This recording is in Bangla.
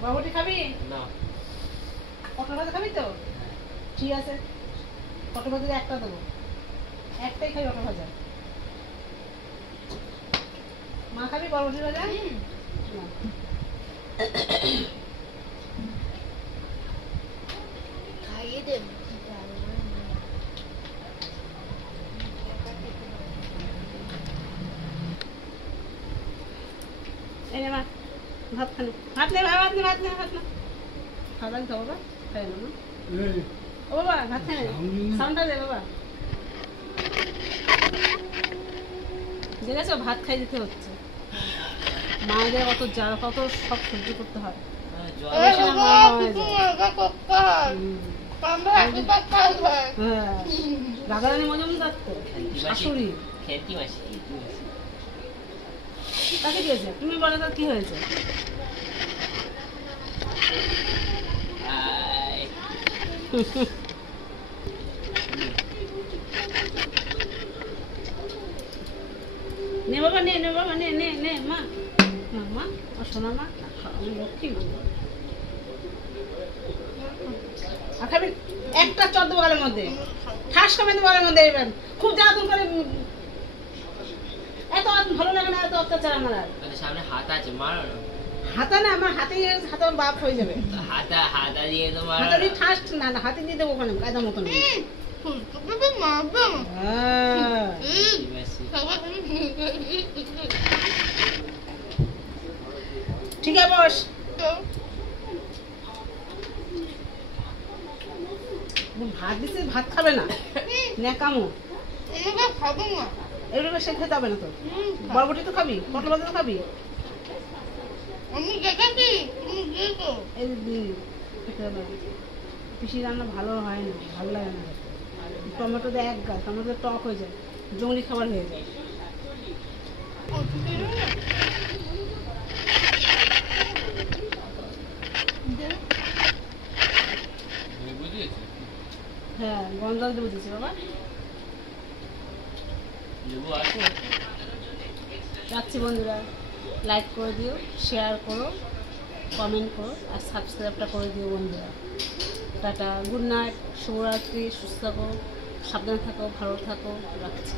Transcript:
বরবটি খাবি না পটল ভাজা খাবি তো ঠিক আছে পটল ভাজা একটা দেবো একটাই খাবি পটল ভাজা মা খাবি বরবটি ভাজা খাইয়ে দেব এই নে মা ভাত খানো ভাত নে ভাত নে ভাত নে ভাত না খাওয়া দাওয়া বাবা খাই না ও বাবা ভাত খাই সাউন্ডটা দে বাবা দেখেছো ভাত খাই দিতে হচ্ছে মায়েদের কত সব সহ্য করতে হয় রাধারানী মজুমদার তো শাশুড়ি তাকে দিয়েছে তুমি বলো তো কি হয়েছে নে বাবা নে বাবা নে নে নে মা মা ও শোনা মা আমি লক্ষ্মী আর খাবি একটা চট দেবো গালের মধ্যে ঠাস কমে দেবো গালের মধ্যে এবার খুব জ্বালাতন করে এত ভালো লাগে না এত অত্যাচার আমার আর সামনে হাত আছে মারো হাতা না আমার হাতে হাতে বাপ হয়ে যাবে হাতা দিয়ে তো মারো হাতে দিয়ে ঠাস না হাতে দিয়ে দেবো ওখানে কায়দা মতন ঠিক আছে বস ভাত দিচ্ছে ভাত খাবে না ন্যাকামো এগুলো সে খেতে হবে না তো বরবটি তো খাবি পটল ভাজা তো খাবি পিসি রান্না ভালো হয় না ভালো লাগে না টমেটো দিয়ে এক গাছ টমেটো টক হয়ে যায় জঙ্গলি খাবার হয়ে যায় হ্যাঁ গন্ধ বুঝেছি বাবা রাখছি বন্ধুরা লাইক করে দিও শেয়ার করো কমেন্ট করো আর সাবস্ক্রাইবটা করে দিও বন্ধুরা টাটা গুড নাইট শুভরাত্রি সুস্থ থাকো সাবধানে থাকো ভালো থাকো রাখছি